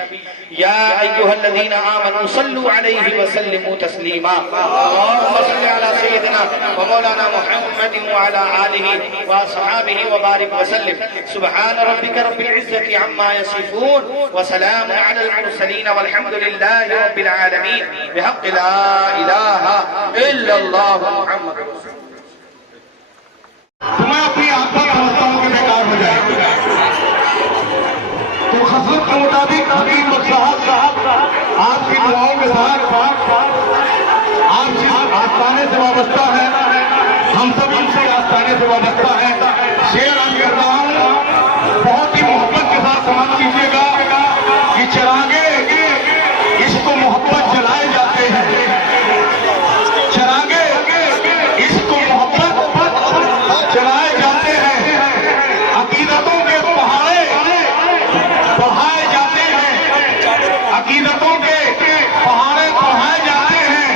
یا ایہا الذین آمنوا صلوا علیہ وسلموا تسلیما۔ اللہم صل علی سیدنا ومولانا محمد وعلى آلہ واصحابہ وبارک وسلم۔ سبحان ربک رب العزت عما یصفون وسلام علی المرسلین والحمد للہ رب العالمین بحق لا الہ الا اللہ محمد۔ تمہیں اپنی آنکھوں سمجھتا ہوں کہ بیکار ہو جائے، تو خصلت کے مطابق حکیم صاحب آپ کی دعاؤں کے ساتھ آپ جس آستانے سے وابستہ ہے، ہم سب ان سے آستانے سے وابستہ ہیں، شعر عرض کر رہا ہوں، بہت ہی محبت کے ساتھ سماعت کیجیے گا کہ چراغے عشق و محبت جلائے جاتے ہیں، چراغے عشق و محبت جلائے جاتے ہیں، عقیدتوں کے پہاڑے بڑھائے جاتے ہیں، عقیدتوں کے پہاڑے بڑھائے جاتے ہیں،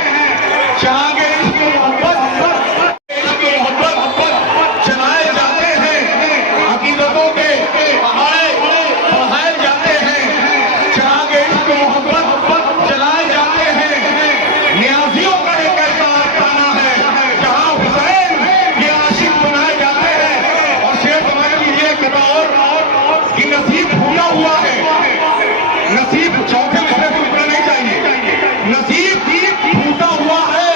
چراغے عشق و محبت جلائے جاتے ہیں، عقیدتوں کے پہاڑے بڑھائے جاتے ہیں، چراغے عشق و محبت جلائے جاتے ہیں۔ نیازیوں کا ایک ایسا آستانہ ہے جہاں حسین یہ عاشق بنائے جاتے ہیں، اور شعر سمجھ لیجیے کہ کہ نصیب بھولا ہوا ہے، نصیب چوتھے گھرے کو اٹھنا نہیں چاہیے، نصیب پھوٹا ہوا ہے،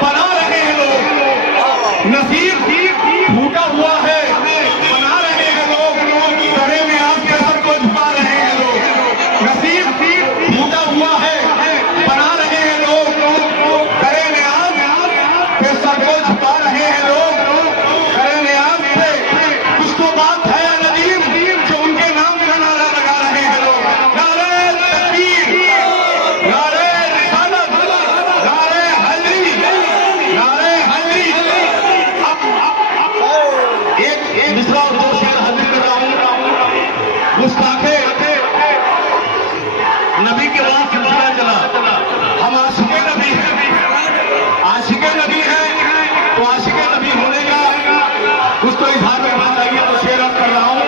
بنا رہے ہیں لوگ، نصیب پھوٹا ہوا ہے، بنا رہے ہیں لوگ، گھرے میں آپ کے سر کو جھکا رہے ہیں لوگ، نصیب پھوٹا ہوا ہے، بنا رہے ہیں لوگ، گھرے میں آپ کے سر کو جھکا رہے ہیں لوگ، گھرے میں آپ سے کچھ تو بات ہے ندیم جو ان کے نام کا نعرہ لگا رہے ہیں لوگ، نعرہ تکبیر، نعرہ رسالت، نعرہ حیدری، نعرہ حیدری۔ ایک مصرع اور دو شعر حاضر کر رہا ہوں، گستاخے نبی کے بعد سلسلہ چلا، ہم عاشق نبی ہیں، عاشق نبی ہیں، تو عاشق نبی ہونے کا کچھ تو اظہار کے بعد آئیے تو شعر عرض کر رہا ہوں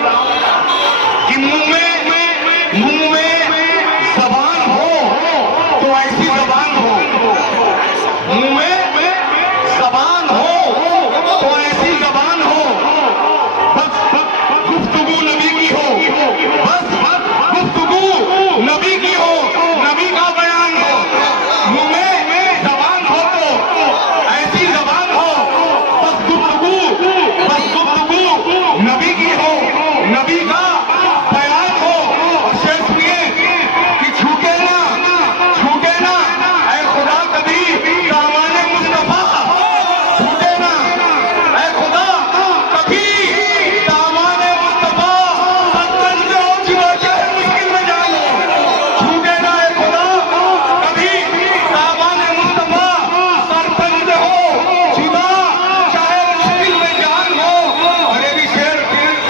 کہ منہ میں زبان ہو تو ایسی زبان ہو، منہ میں زبان ہو تو ایسی زبان ہو، بس گفتگو نبی کی ہو، بس گفتگو نبی کی ہو، نبی کا بیان ہو، منہ میں زبان ہو تو ایسی زبان ہو، بس گفتگو نبی کی ہو، نبی کا بیان ہو۔ اور شعر سنیے کہ چھوٹے نا اے خدا کبھی دامان مصطفیٰ، چھوٹے نا اے خدا کبھی دامان مصطفیٰ، سرپنچ سے ہو جوا چاہے مشکل میں جان ہو، چھوٹے نا اے خدا کبھی دامان مصطفیٰ، سرپنچ سے ہو جوا چاہے مشکل میں جان ہو۔ اور یہ بھی شعر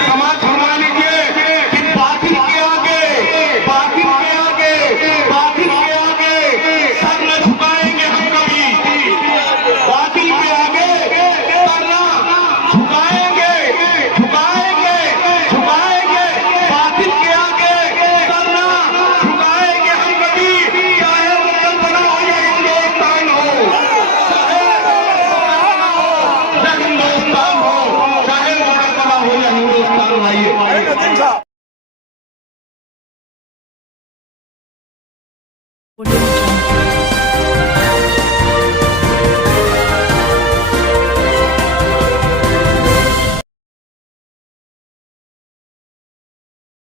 سماعت فرما لیجیے کہ باطل کے آگے سر نہ جھکائیں گے ہم کبھی، باطل کے آگے سر نہ جھکائیں گے، باطل کے آگے سر نہ جھکائیں گے ہم کبھی، چاہے وہ کلپنا ہو یا ہندوستان ہو، چاہے وہ کلپنا ہو یا ہندوستان۔ آئیے